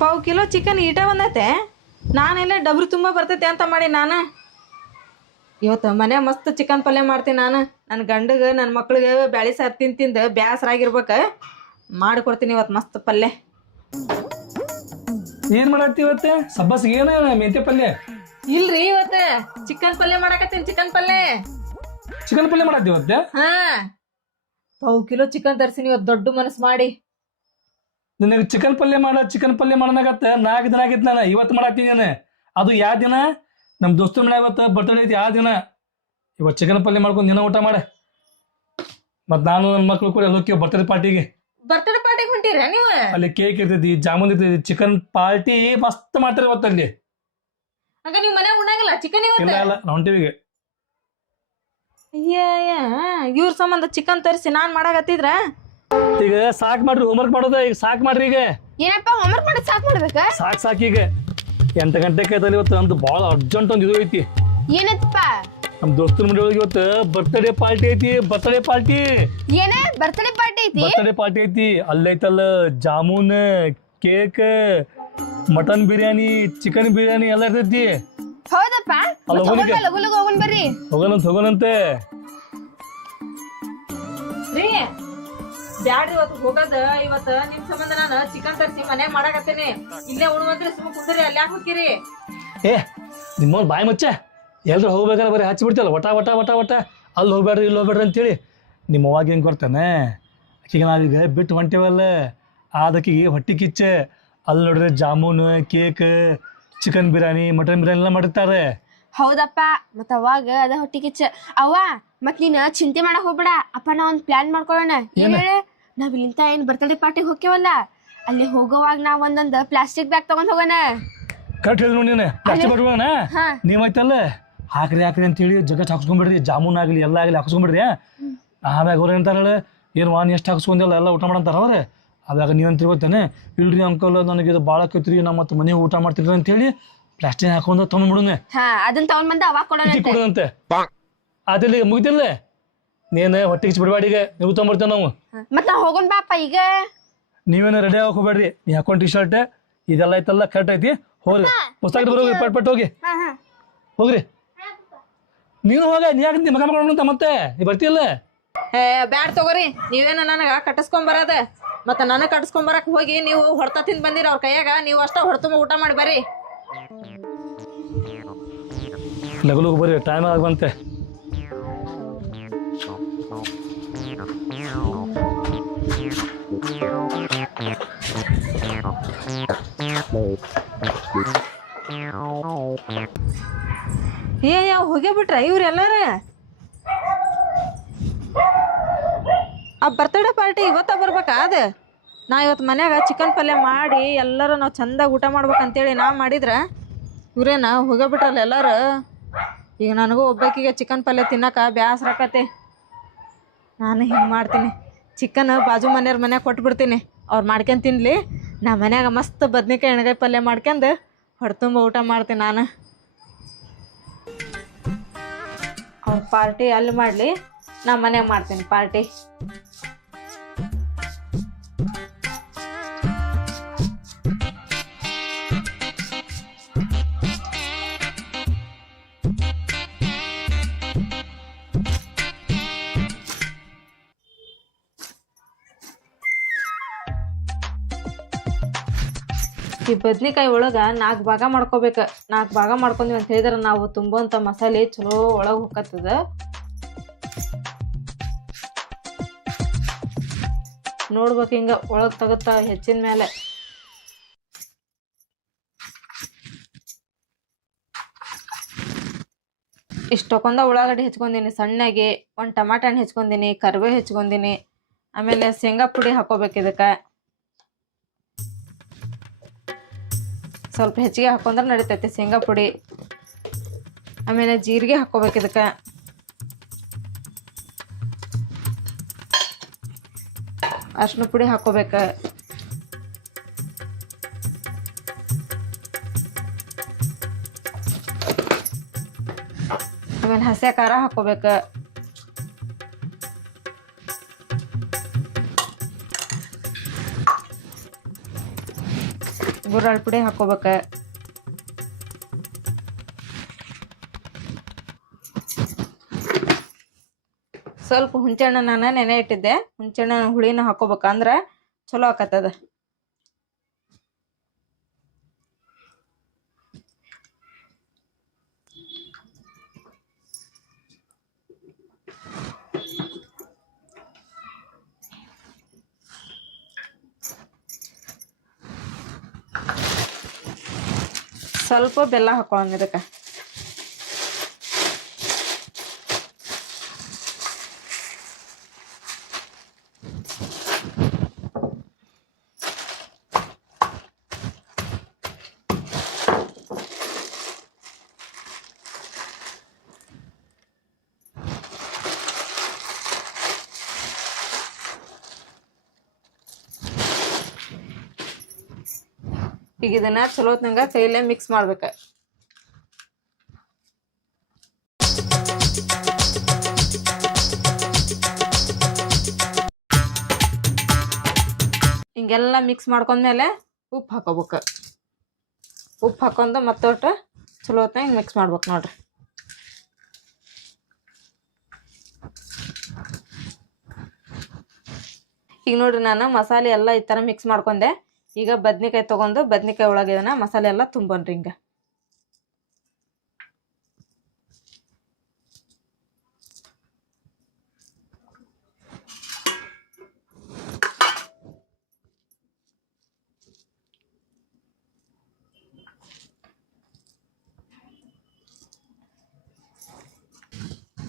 ಪಾವು kilo chicken ಈಟ ಬಂದೈತೆ. ನಾನೆಲ್ಲ ಡಬ್ರಿ ತುಂಬ ಬರ್ತೈತೆ ಅಂತ ಮಾಡಿ ನಾನು ಇವತ್ತು ಮನೆ ಮಸ್ತ್ ಚಿಕನ್ ಪಲ್ಯ ಮಾಡ್ತೀನಿ. ನಾನು ನನ್ನ ಗಂಡಗೆ ನನ್ನ ಮಕ್ಳಿಗೆ ಬ್ಯಾಳಿ ಸಾರು ತಿಂದು ಬ್ಯಾಸರಾಗಿರ್ಬೇಕು. ಮಾಡಿಕೊಡ್ತೀನಿ ಇವತ್ತು ಮಸ್ತ್ ಪಲ್ಯ. ಏನ್ ಮಾಡತ್ತಿ ಇವತ್ತೆ ಸಬ್ಬಸ್ ಏನ ಮೆಂತೆ ಪಲ್ಯ? ಇಲ್ರಿ ಇವತ್ತು ಚಿಕನ್ ಪಲ್ಯ ಮಾಡಕತ್ತೀನಿ. ಚಿಕನ್ ಪಲ್ಯ ಮಾಡತ್ತಿ ಇವತ್ತೆ? ಹಾ, ಪಾವು ಕಿಲೋ ಚಿಕನ್ ತರ್ಸಿನಿ ಇವತ್ತು ದೊಡ್ಡ ಮನಸ್ಸು ಮಾಡಿ. ನಿನಗೆ ಚಿಕನ್ ಪಲ್ಯ ಮಾಡನಾಗತ್ತ 4 ದಿನ ಆಗಿತ್ತು. ನಾನು ಇವತ್ತು ಮಾಡತ್ತೀನಿ. ಅದು ಯಾವ ದಿನ? ನಮ್ಮ ದೋಸ್ತರ ಮನೆ ಇವತ್ತು ಬರ್ತಡೇ ಐತಿ. ಆ ದಿನ ಇವತ್ತು ಚಿಕನ್ ಪಲ್ಯ ಮಾಡ್ಕೊಂಡು ದಿನ ಊಟ ಮಾಡ. ಮತ್ ನಾನು ನನ್ನ ಮಕ್ಳು ಕೂಡ ಹೋಗ್ತೀವಿ ಬರ್ತಡೇ ಪಾರ್ಟಿಗೆ ಹೊಂಟಿರ ನೀವು? ಅಲ್ಲಿ ಕೇಕ್ ಇರ್ತೈತಿ, ಜಾಮೂನ್ ಇರ್ತೈತಿ, ಚಿಕನ್ ಪಾರ್ಟಿ ಮಸ್ತ್ ಮಾಡ್ತಾರೆ ಇವತ್ತು ಅಲ್ಲಿ. ಹಂಗ ನೀವು ಮನೆ ಉಣ್ಣಾಗಲ್ಲ ಚಿಕನ್ ಇವತ್ತು? ಇಲ್ಲ ಹೊಂಟಿವಿಗೆ. ಇವ್ರ ಸಂಬಂಧ ಚಿಕನ್ ತರಿಸಿ ನಾನ್ ಮಾಡಾಕತ್ತಿದ್ರ ಈಗ ಸಾಕ್ ಮಾಡ್ರಿ, ಹೋಮ್ವರ್ಕ್ ಮಾಡೋದ ಈಗ ಸಾಕ್ ಮಾಡ್ರಿ. ಈಗ ಏನಪ್ಪ ಹೋಮ್ವರ್ಕ್ ಮಾಡೋದು ಸಾಕ್ ಮಾಡ್ಬೇಕಾ? ಸಾಕ್ ಈಗ 8 ಗಂಟೆಗೆ ಇವತ್ತು ನಮ್ದು ಭಾಳ ಅರ್ಜೆಂಟ್ ಒಂದು ಇದು ಐತಿ. ಏನತ್ತಪ್ಪ? ನಮ್ ದೋಸ್ತರ ಮನೆ ಒಳಗೆ ಇವತ್ತು ಬರ್ತಡೇ ಪಾರ್ಟಿ ಐತಿ. ಏನ ಬರ್ತಡೇ ಪಾರ್ಟಿ ಐತಿ? ಅಲ್ಲೈತಲ್ಲ jamun, cake, mutton biryani, chicken biryani ಎಲ್ಲ ಇರ್ತೈತಿ. ಹೌದಪ್ಪ, ಲಗು ಹೋಗೋಣ ಬರ್ರಿ. ಹೋಗೋಣಂತೆ. ರೀ ಬ್ಯಾಡ್ರಿ ಇವತ್ತು ಹೋಗದ. ಇವತ್ತು ನಿಮ್ ಸಂಬಂಧ ನಾನು ಚಿಕನ್ ತರಿಸಿ ಮನ್ಯಾಗ ಮಾಡಾಕತ್ತೀನಿ. ಇಲ್ಲೇ ಉಣ್ವಂತ್ರಿ ಸುಮ್ಮ ಕುಂದ್ರಿ. ಅಲ್ಲಿ ಯಾಕೆ ಹೋಗ್ತೀರಿ? ನಿಮ್ಮವ್ನ ಬಾಯಿ ಮುಚ್ಚ. ಎಲ್ರು ಹೋಗ್ಬೇಕಾದ್ರೆ ಬರೀ ಹಚ್ಚಿ ಬಿಡ್ತಲ್ಲ ವಟ ವಟ ವಟ ವಟ. ಅಲ್ಲಿ ಹೋಗ್ಬೇಡ್ರಿ ಇಲ್ಲಿ ಹೋಗ್ಬೇಡ್ರಿ ಅಂತೇಳಿ. ನಿಮ್ಮ ಅವಾಗ ಹೆಂಗೆ ಕೊಡ್ತಾನೆ ಆಕಿಗೆ ನಾವೀಗ ಬಿಟ್ಟು ಹೊಂಟೇವಲ್ಲ. ಆದಕ್ಕಿಗೆ ಹೊಟ್ಟಿ ಕಿಚ್ಚೆ. ಅಲ್ಲಿ ನೋಡ್ರಿ jamun, cake, chicken biryani, mutton biryani ಎಲ್ಲ ಮಾಡಿರ್ತಾರೆ. ಹೌದಪ್ಪ, ಮತ್ತ ಅವಾಗ ಅದ ಹೊಟ್ಟಿ ಕಿಚ್ಚ. ಅವ್ವ ಮತ್ ನೀನ್ ಚಿಂತೆ ಮಾಡಕ್ ಹೋಗ್ಬೇಡ. ಅಪ್ಪ ನಾ ಒಂದ್ ಪ್ಲಾನ್ ಮಾಡ್ಕೊಳ್ಳೋಣ. ಏನ್ ಹೇಳಿ, ನಾವ್ ಇಲ್ಲಿಂತ ಏನ್ ಬರ್ತಡೇ ಪಾರ್ಟಿಗೆ ಹೋಗ್ಯವಲ್ಲ, ಅಲ್ಲಿ ಹೋಗೋವಾಗ ನಾವ್ ಒಂದೊಂದ್ ಪ್ಲಾಸ್ಟಿಕ್ ಬ್ಯಾಗ್ ತಗೊಂಡ್ ಹೋಗೋಣ. ಕರೆಕ್ಟ್ ಹೇಳಿ ನೋಡಿ. ನೀನು ಪ್ಲಾಸ್ಟಿಕ್ ಬರುವಾನ ನೀವೈತಲ್ಲ ಹಾಕ್ರಿ ಅಂತೇಳಿ ಜಗತ್ ಹಾಕ್ಸ್ಕೊಂಡ್ಬಿಡ್ರಿ. ಜಾಮೂನ್ ಆಗಲಿ ಎಲ್ಲ ಆಗಲಿ ಹಾಕ್ಸ್ಕೊಂಡ್ಬಿಡ್ರಿ. ಆಮ್ಯಾಗ ಅವ್ರು ಏನಂತಾರ, ಏನು ವಾನ್ ಎಷ್ಟು ಹಾಕ್ಸ್ಕೊಂಡೆಲ್ಲ ಎಲ್ಲ ಊಟ ಮಾಡಂತಾರ ಅವ್ರೆ. ಅವಾಗ ನೀವಂತ ಗೊತ್ತೇನೆ, ಇಲ್ರಿ ಅಂಕಲ್ ನನಗೆ ಇದು ಭಾಳ ಕೈತ್ರಿ, ನಾ ಮತ್ತೆ ಮನೆ ಊಟ ಮಾಡ್ತಿರ್ರಿ ಅಂತೇಳಿ ಪ್ಲಾಸ್ಟಿಕ್ ಹಾಕೊಂಡ ತೊಗೊಂಡ್ಬಿಡುನೆ. ಅದನ್ನ ತಗೊಂಡ್ ಬಂದ ಅವಾಗ ಕೊಡೋದಂತೆ. ಅದಿಲ್ಲ ಮುಗಿತಿಲ್ಲ, ನೀನು ಹೊಟ್ಟೆ ಕಿಚ್ಚಿ ಬಿಡ್ಬಾಡಿಗೆ ನೀವು ತೊಗೊಂಬರ್ತೇವೆ ನಾವು. ಮತ್ ನಾ ಹೋಗೋಣ ಬಾಪ. ಈಗ ನೀವೇನು ರೆಡಿ ಆಗಕ್ಕೆ ಹೋಗ್ಬೇಡ್ರಿ. ನೀ ಹಾಕೊಂಡು ಟಿ ಶರ್ಟ್ ಇದೆಲ್ಲ ಐತಲ್ಲ ಕರೆಕ್ಟ್ ಐತಿ. ಹೋಗ್ರಿ ಪುಸ್ತಕ ಬರೋಗಿ ಪಟ್ ಹೋಗಿ ಹೋಗ್ರಿ. ನೀನು ಹೋಗ. ನೀ ಯಾಕೆ ಮಗ ಮಗ ಮತ್ತೆ ನೀ ಬರ್ತೀಯಲ್ಲ? ಬ್ಯಾಡ್ ತಗೋರಿ. ನೀವೇನ ನನಗ ಕಟ್ಟಿಸ್ಕೊಂಬರದ ಮತ್ತ ನನಗ್ ಕಟ್ಟಿಸ್ಕೊಂಬರಕ್ ಹೋಗಿ ನೀವು ಹೊಡ್ತ ತಿಂದ್ ಬಂದಿರ ಅವ್ರ ಕೈಯಾಗ. ನೀವು ಅಷ್ಟ ಹೊಡ್ತುಂಬ ಊಟ ಮಾಡಿ ಬರ್ರಿ. ಲಗು ಬರ್ರಿ, ಟೈಮ್ ಆಗಂತೆ. ಹೋಗೇ ಬಿಟ್ರ ಇವ್ರೆಲ್ಲಾರ? ಆ ಬರ್ತಡೇ ಪಾರ್ಟಿ ಇವತ್ತ ಬರ್ಬೇಕಾ? ನಾ ಇವತ್ತು ಮನ್ಯಾಗ ಚಿಕನ್ ಪಲ್ಯ ಮಾಡಿ ಎಲ್ಲರೂ ನಾವು ಚಂದಾಗಿ ಊಟ ಮಾಡ್ಬೇಕಂತೇಳಿ ನಾ ಮಾಡಿದ್ರ ಇವ್ರೇನ ಹೋಗೇ ಬಿಟ್ರಲ್ಲ ಎಲ್ಲಾರು. ಈಗ ನನಗೂ ಒಬ್ಬಾಕಿಗೆ ಚಿಕನ್ ಪಲ್ಯ ತಿನ್ನಕ ಬ್ಯಾಸ್ರಾಕತೆ. ನಾನು ಹಿಂಗೆ ಮಾಡ್ತೀನಿ, ಚಿಕನ್ ಬಾಜು ಮನೆಯವ್ರ ಮನ್ಯಾಗ ಕೊಟ್ಬಿಡ್ತೀನಿ. ಅವ್ರು ಮಾಡ್ಕೊಂಡು ತಿನ್ಲಿ. ನಾ ಮನ್ಯಾಗ ಮಸ್ತ್ ಬದ್ನಿಕಾಯಿ ಎಣ್ಗಾಯಿ ಪಲ್ಯ ಮಾಡ್ಕೊಂಡು ಹೊಡ್ತುಂಬ ಊಟ ಮಾಡ್ತೀನಿ. ನಾನು ಅವ್ರ ಪಾರ್ಟಿ ಅಲ್ಲಿ ಮಾಡಲಿ, ನಾ ಮನ್ಯಾಗ ಮಾಡ್ತೀನಿ ಪಾರ್ಟಿ. ಈ ಬದ್ನಿಕಾಯಿ ಒಳಗೆ 4 ಭಾಗ ಮಾಡ್ಕೋಬೇಕು. 4 ಭಾಗ ಮಾಡ್ಕೊಂಡ್ವಿ ಅಂತ ಹೇಳಿದ್ರೆ ನಾವು ತುಂಬುವಂಥ ಮಸಾಲೆ ಚಲೋ ಒಳಗೆ ಹೋಗತ್ತದ. ನೋಡ್ಬೇಕು ಹಿಂಗೆ ಒಳಗೆ ತಗತ್ತ ಹೆಚ್ಚಿನ ಮೇಲೆ. ಇಷ್ಟು ತೊಕೊಂಡ ಉಳ್ಳಾಗಡ್ಡಿ ಹೆಚ್ಕೊಂಡೀನಿ ಸಣ್ಣಗೆ, 1 ಟಮಾಟ ಹಣ್ಣು ಹೆಚ್ಕೊಂಡೀನಿ, ಕರಿಬೇವು ಹೆಚ್ಕೊಂಡೀನಿ. ಆಮೇಲೆ ಶೇಂಗಾ ಪುಡಿ ಹಾಕೋಬೇಕು. ಇದಕ್ಕೆ ಸ್ವಲ್ಪ ಹೆಚ್ಚಿಗೆ ಹಾಕೊಂಡ್ರೆ ನಡಿತೈತಿ ಶೇಂಗಾ ಪುಡಿ. ಆಮೇಲೆ ಜೀರಿಗೆ ಹಾಕೋಬೇಕು. ಇದಕ್ಕೆ ಅರಿಶಿನ ಪುಡಿ ಹಾಕೋಬೇಕು. ಆಮೇಲೆ ಹಸಿ ಖಾರ ಹಾಕೋಬೇಕು. ಗುರ್ರಾಳ್ ಪುಡಿ ಹಾಕೋಬೇಕ. ಸ್ವಲ್ಪ ಹುಂಚೆಹಣ್ಣು ನಾನು ನೆನೆ ಇಟ್ಟಿದ್ದೆ. ಹುಂಚೆಹಣ್ಣು ಹುಳಿನ ಹಾಕೋಬೇಕ, ಅಂದ್ರ ಚಲೋ ಆಕತ್ತದ. ಸ್ವಲ್ಪ ಬೆಲ್ಲ ಹಾಕೊಳ್ಳೋಣ ಇದಕ್ಕೆ. ಈಗ ಇದನ್ನ ಚಲೋತ್ನಂಗ ಕೈಲೇ ಮಿಕ್ಸ್ ಮಾಡ್ಬೇಕ. ಹಿಂಗೆಲ್ಲ ಮಿಕ್ಸ್ ಮಾಡ್ಕೊಂಡ್ಮೇಲೆ ಉಪ್ಪು ಹಾಕೋಬೇಕ. ಉಪ್ಪು ಹಾಕೊಂಡು ಮತ್ತೊಟ್ಟು ಚಲೋತ್ನಾಗ ಮಿಕ್ಸ್ ಮಾಡ್ಬೇಕು ನೋಡ್ರಿ. ಈಗ ನೋಡ್ರಿ ನಾನು ಮಸಾಲೆ ಎಲ್ಲ ಈ ತರ ಮಿಕ್ಸ್ ಮಾಡ್ಕೊಂಡೆ. ಈಗ ಬದ್ನಿಕಾಯಿ ತಗೊಂಡು ಬದ್ನಿಕಾಯಿ ಒಳಗೆ ಇದನ್ನ ಮಸಾಲೆ ಎಲ್ಲ ತುಂಬೋನ್ರಿ ಹಿಂಗ.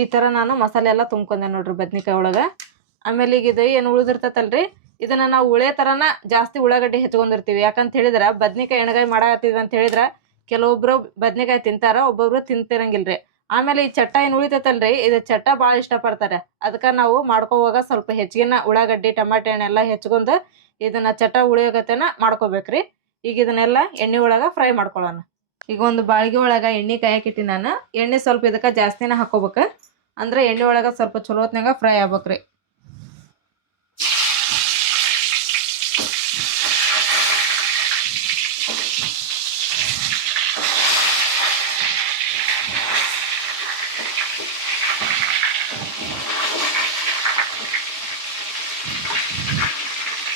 ಈ ತರ ನಾನು ಮಸಾಲೆ ಎಲ್ಲ ತುಂಬ್ಕೊಂಡೆ ನೋಡ್ರಿ ಬದ್ನಿಕಾಯಿ ಒಳಗ. ಆಮೇಲೆ ಈಗ ಇದು ಏನು ಉಳಿದಿರ್ತೈತಲ್ರಿ, ಇದನ್ನ ನಾವು ಉಳೆ ತರನ ಜಾಸ್ತಿ ಉಳ್ಳಾಗಡ್ಡಿ ಹೆಚ್ಕೊಂಡಿರ್ತೀವಿ. ಯಾಕಂತ ಹೇಳಿದ್ರ ಬದ್ನಿಕಾಯಿ ಎಣ್ಗಾಯಿ ಮಾಡಾಕತ್ತಿದ್ವಿ ಅಂತ ಹೇಳಿದ್ರ ಕೆಲವೊಬ್ರು ಬದ್ನಿಕಾಯಿ ತಿಂತಾರ, ಒಬ್ಬೊಬ್ರು ತಿಂತಿರಂಗಿಲ್ರಿ. ಆಮೇಲೆ ಈ ಚಟ್ಟ ಏನು ಉಳಿತೈತಲ್ರಿ, ಇದು ಚಟ್ಟ ಭಾಳ ಇಷ್ಟಪಡ್ತಾರೆ. ಅದಕ್ಕೆ ನಾವು ಮಾಡ್ಕೋವಾಗ ಸ್ವಲ್ಪ ಹೆಚ್ಚಿಗೆನ ಉಳ್ಳಾಗಡ್ಡಿ ಟಮಾಟೆ ಹಣ್ಣು ಎಲ್ಲ ಹೆಚ್ಕೊಂಡು ಇದನ್ನ ಚಟ್ಟ ಉಳಿಯೋಗತೆನ ಮಾಡ್ಕೋಬೇಕ್ರಿ. ಈಗ ಇದನ್ನೆಲ್ಲ ಎಣ್ಣೆ ಒಳಗ ಫ್ರೈ ಮಾಡ್ಕೊಳ್ಳೋಣ. ಈಗ ಒಂದು ಬಾಳಿಗೆ ಒಳಗ ಎಣ್ಣೆ ಕಾಯಕಿಟ್ಟಿ ನಾನು. ಎಣ್ಣೆ ಸ್ವಲ್ಪ ಇದಕ್ಕೆ ಜಾಸ್ತಿನ ಹಾಕೋಬೇಕ, ಅಂದ್ರೆ ಎಣ್ಣೆ ಒಳಗ ಸ್ವಲ್ಪ ಚಲೋತ್ನಾಗ ಫ್ರೈ ಆಗ್ಬೇಕ್ರಿ.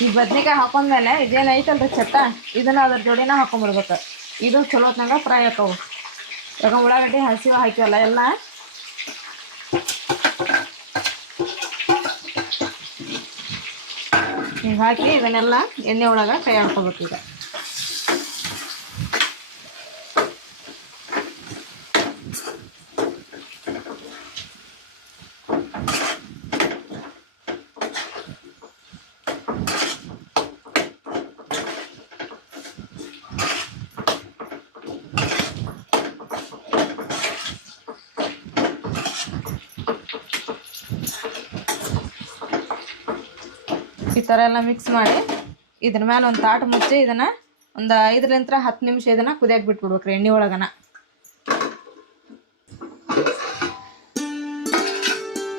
ಈ ಬದ್ನಿಕಾಯಿ ಹಾಕೊಂಡ್ಮೇಲೆ ಇದೇನು ಐತಲ್ರಿ ಚಟ್ಟ, ಇದನ್ನ ಅದ್ರ ಜೋಡಿನ ಹಾಕೊಂಡ್ಬಿಡ್ಬೇಕು. ಇದು ಚಲೋತ್ನಾಗ ಫ್ರೈ ಹಾಕವು. ಈಗ ಉಳ್ಳಾಗಡ್ಡಿ ಹಸಿವ ಹಾಕಿವಲ್ಲ ಎಲ್ಲ ಹಿಂಗೆ ಹಾಕಿ ಇದನ್ನೆಲ್ಲ ಎಣ್ಣೆ ಒಳಗ ಫ್ರೈ ಹಾಕೋಬೇಕು. ಈಗ ಈ ಥರ ಎಲ್ಲ ಮಿಕ್ಸ್ ಮಾಡಿ ಇದ್ರ ಮೇಲೆ ಒಂದು ತಾಟು ಮುಚ್ಚಿ ಇದನ್ನ ಒಂದು 5-10 ನಿಮಿಷ ಇದನ್ನ ಕುದಿಯಕ್ಕೆ ಬಿಟ್ಬಿಡ್ಬೇಕ್ರಿ ಎಣ್ಣೆ ಒಳಗನ.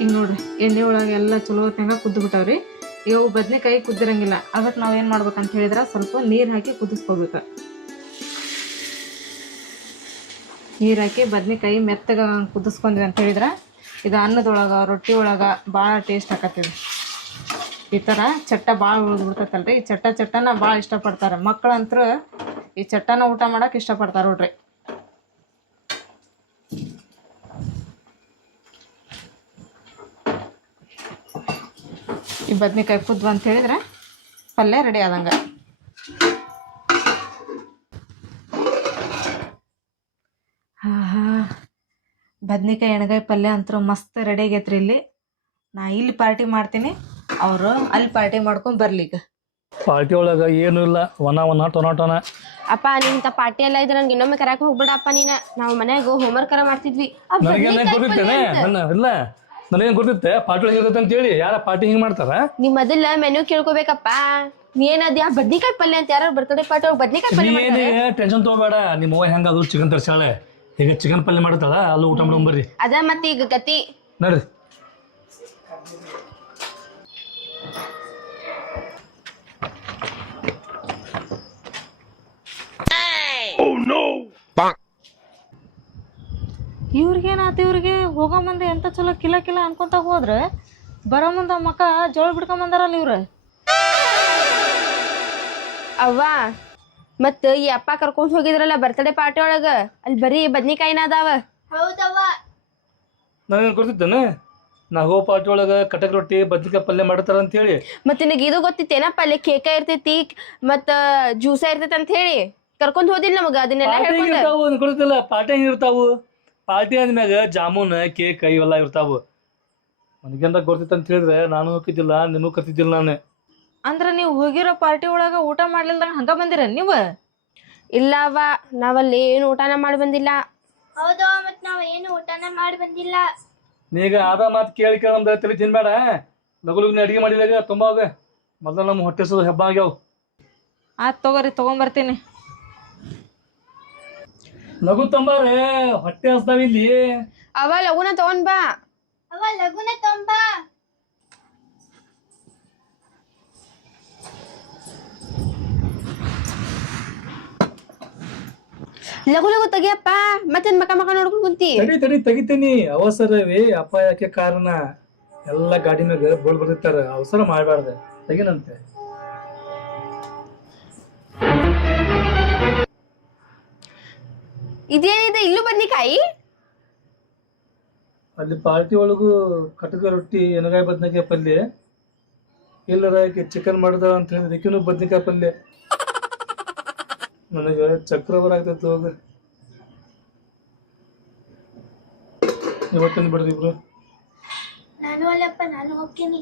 ಈಗ ನೋಡ್ರಿ ಎಣ್ಣೆ ಒಳಗೆ ಎಲ್ಲ ಚಲೋ ಹೊತ್ನಾಗ ಕುದ್ದು ಬಿಟ್ಟವ್ರಿ. ಇವು ಬದ್ನೆಕಾಯಿ ಕುದ್ದಿರಂಗಿಲ್ಲ, ಅದಕ್ಕೆ ನಾವು ಏನು ಮಾಡ್ಬೇಕಂತ ಹೇಳಿದ್ರೆ ಸ್ವಲ್ಪ ನೀರು ಹಾಕಿ ಕುದಿಸ್ಕೋಬೇಕು. ನೀರು ಹಾಕಿ ಬದ್ನೆಕಾಯಿ ಮೆತ್ತಗ ಕುದಿಸ್ಕೊಂಡ್ವಿ ಅಂತ ಹೇಳಿದ್ರೆ ಇದು ಅನ್ನದೊಳಗೆ ರೊಟ್ಟಿ ಒಳಗೆ ಭಾಳ ಟೇಸ್ಟ್ ಆಕತ್ತಿದೆ. ಈ ಥರ ಚಟ್ಟ ಭಾಳ ಉಳಿದ್ಬಿಡ್ತೈತಲ್ರಿ. ಈ ಚಟ್ಟನ ಭಾಳ ಇಷ್ಟಪಡ್ತಾರೆ ಮಕ್ಕಳಂತೂ. ಈ ಚಟ್ಟನ ಊಟ ಮಾಡಕ್ಕೆ ಇಷ್ಟಪಡ್ತಾರೆ ನೋಡ್ರಿ. ಈ ಬದ್ನಿಕಾಯಿ ಕುದ್ವು ಅಂತ ಹೇಳಿದ್ರೆ ಪಲ್ಯ ರೆಡಿ ಆದಂಗೆ. ಬದ್ನಿಕಾಯಿ ಎಣ್ಗಾಯಿ ಪಲ್ಯ ಅಂತೂ ಮಸ್ತ್ ರೆಡಿ ಆಗೈತ್ರಿ. ಇಲ್ಲಿ ನಾ ಇಲ್ಲಿ ಪಾರ್ಟಿ ಮಾಡ್ತೀನಿ, ಅವರು ಅಲ್ಲಿ ಪಾರ್ಟಿ ಮಾಡ್ಕೊಂಡ್ ಬರ್ಲಿ. ಈಗ ಪಾರ್ಟಿ ಒಳಗ ಏನು ಇಲ್ಲ, ಒಣ ಟೊನಾಟೋನ. ಅಪ್ಪ ನಿಂತ ಪಾರ್ಟಿ ಎಲ್ಲ ಇದ್ರೆ ನನ್ಗೆ ಇನ್ನೊಮ್ಮೆ ಕರೆಯಕ್ ಹೋಗ್ಬಿಡಪ್ಪ ನೀನ. ನಾವು ಮನ್ಯಾಗ ಹೋಮ್ವರ್ಕ್ ಮಾಡ್ತಿದ್ವಿ. ಇಲ್ಲ ನನಗೇನ್ ಗೊತ್ತಿತ್ತೆ ಪಾರ್ಟಿ ಒಳಗೆ ಇರ್ತೈತೆ ಅಂತ ಹೇಳಿ. ಯಾರ ಪಾರ್ಟಿ ಹಿಂಗ್ ಮಾಡ್ತಾರ? ನೀ ಮೊದಲ ಮೆನು ಕೇಳ್ಕೊಬೇಕಪ್ಪ. ನೀ ಏನದ ಬದ್ನಿಕಾಯಿ ಪಲ್ಯ ಅಂತ ಯಾರು ಬರ್ತಡೇ ಪಾರ್ಟಿ ಒಳಗೆ ಬದ್ನಿಕಾಯಿ ಪಲ್ಯ ಟೆನ್ಷನ್ ತಗೋಬೇಡ. ನಿಮ್ಮ ಅವ್ವ ಹೆಂಗ ಅದು ಚಿಕನ್ ತರ್ಸಾಳೆ, ಈಗ ಚಿಕನ್ ಪಲ್ಯ ಮಾಡ್ತಾಳ, ಅಲ್ಲೂ ಊಟ ಮಾಡ್ಕೊಂಬರ್ರಿ. ಅದ ಮತ್ತೆ ಈಗ ಗತಿ ನೋಡ್ರಿ. ಇವ್ರಿಗೇನಾತ ಇವ್ರಿಗೆ ಹೋಗೋ ಮುಂದೆ ಎಂತ ಚಲೋ ಕಿಲ ಕಿಲ ಅನ್ಕೊಂತ ಹೋದ್ರೆ ಬರೋ ಮುಂದೆ ಮಕ್ಕ ಜೋಳ ಬಿಡ್ಕೊಂಬಂದಾರಲ್ಲ ಇವ್ರು. ಅವ್ವ ಮತ್ತ ಈ ಅಪ್ಪ ಕರ್ಕೊಂಡ್ ಹೋಗಿದ್ರಲ್ಲ ಬರ್ತಡೇ ಪಾರ್ಟಿ ಒಳಗ ಅಲ್ಲಿ ಬರೀ ಬದ್ನಿಕಾಯಿನ ಅದಾವ. ಹೌದವ್ವ. ನನಗೆ ಕೊಡ್ತಿದ್ದೇನೆ ನಾ ಹೋ ಪಾರ್ಟಿ ಒಳಗೆ ಕಟಕ್ ರೊಟ್ಟಿ ಬದ್ನಿಕಾಯಿ ಪಲ್ಯ ಮಾಡ್ತಾರ ಅಂತ ಹೇಳಿ. ಮತ್ತೆ ನಿನಗೆ ಇದು ಗೊತ್ತಿತ್ತೇನಪ್ಪ ಅಲ್ಲಿ ಕೇಕ ಇರ್ತೈತಿ ಮತ್ತ ಜ್ಯೂಸ ಇರ್ತೈತಿ ಅಂತ ಹೇಳಿ ಕರ್ಕೊಂಡ್ ಹೋದಿಲ್ಲ ನಮಗ ಅದನ್ನೆಲ್ಲ ಹೇಳ್ಕೊಂಡು. ಕೊಡ್ತಿಲ್ಲ ಪಾರ್ಟಿ ಹೆಂಗ್ ಇರ್ತಾವು? ಪಾರ್ಟಿ ಅಂದ್ಮ್ಯಾಗ ಜಾಮೂನ್ ಕೇಕ್ ಇವೆಲ್ಲ ಇರ್ತಾವು. ನನಗೆಂತ ಗೊತ್ತಿತ್ತು ಅಂತ ಹೇಳಿದ್ರೆ ನಾನು ಹೋಗಿದ್ದಿಲ್ಲ, ನಿನಗೂ ಕರ್ತಿದ್ದಿಲ್ಲ ನಾನು. ಅಂದ್ರೆ ನೀವು ಹೋಗಿರೋ ಪಾರ್ಟಿ ಒಳಗ ಊಟ ಮಾಡ್ಲಿಲ್ದಂಗ ಹಂಗ ಬಂದಿರ ನೀವು? ಇಲ್ಲ ಅವ್ವ, ನಾವಲ್ಲಿ ಏನು ಊಟನ ಮಾಡಿ ಬಂದಿಲ್ಲ. ಹೌದವ, ಮತ್ ನಾವ್ ಏನು ಊಟನ ಮಾಡಿ ಬಂದಿಲ್ಲ. ನೀಗ ಆದ ಮಾತು ಕೇಳಿ ಕೇಳಂದ್ರೆ ತಲೆ ತಿನ್ಬೇಡ. ಲಗುಲುಗ್ನ ಅಡಿಗೆ ಮಾಡಿದಾಗ ತುಂಬ ಹೋಗ ಮೊದಲು ನಮ್ಮ ಹೊಟ್ಟೆ ಸುದ ಹಬ್ಬ ಆಗ್ಯಾವ. ಆತ್ ತಗೋರಿ, ತಗೊಂಬರ್ತೀನಿ. ಲಘು ತಂಬಾರೆ, ಹೊಟ್ಟೆ ಹಸ್ದಾವ ಇಲ್ಲಿ. ಅವ ಲಗುನ ತಗೊಂಡ್ ಬಾ. ಅವ ಲಗುನ ತೊಂಬ. ಲಗು ಲಗು ತೆಗಿಯಪ್ಪ, ಮತ್ತೆ ಮಕ ಮಕ ನೋಡ್ಕೊಂಡ್ ಕುಂತಿ. ತಡಿ ತೆಗಿತೀನಿ. ಅವಸರವೇ ಅಪಾಯಕ್ಕೆ ಕಾರಣ. ಎಲ್ಲ ಗಾಡಿ ಮ್ಯಾಗ ಬೋರ್ಡ್ ಬರ್ದಿರ್ತಾರ, ಅವಸರ ಮಾಡಬಾರ್ದ. ತೆಗಿನಂತೆ. ಇದೇನಿದೆ ಇಲ್ಲೂ ಬದ್ನಿಕಾಯಿ? ಅಲ್ಲಿ ಪಾರ್ಟಿ ಒಳಗೂ ಕಟಕ ರೊಟ್ಟಿ ಎನಗಾಯಿ ಬದ್ನಿಕಾಯಿ ಪಲ್ಯ ಇಲ್ಲದ ಚಿಕನ್ ಮಾಡ್ದ ಅಂತ ಹೇಳಿದ್ರೆ ಈಕಿನೂ ಬದ್ನಿಕಾಯಿ ಪಲ್ಯ. ನನಗೆ ಚಕ್ರ ಬರಾಗ್ತೈತೆ. ಹೋಗ ಇವತ್ತಿನ ಬಿಡ್ರಿ ಇಬ್ರು. ನಾನು ಅಲ್ಲಪ್ಪ, ನಾನು ಹೋಗ್ತೀನಿ.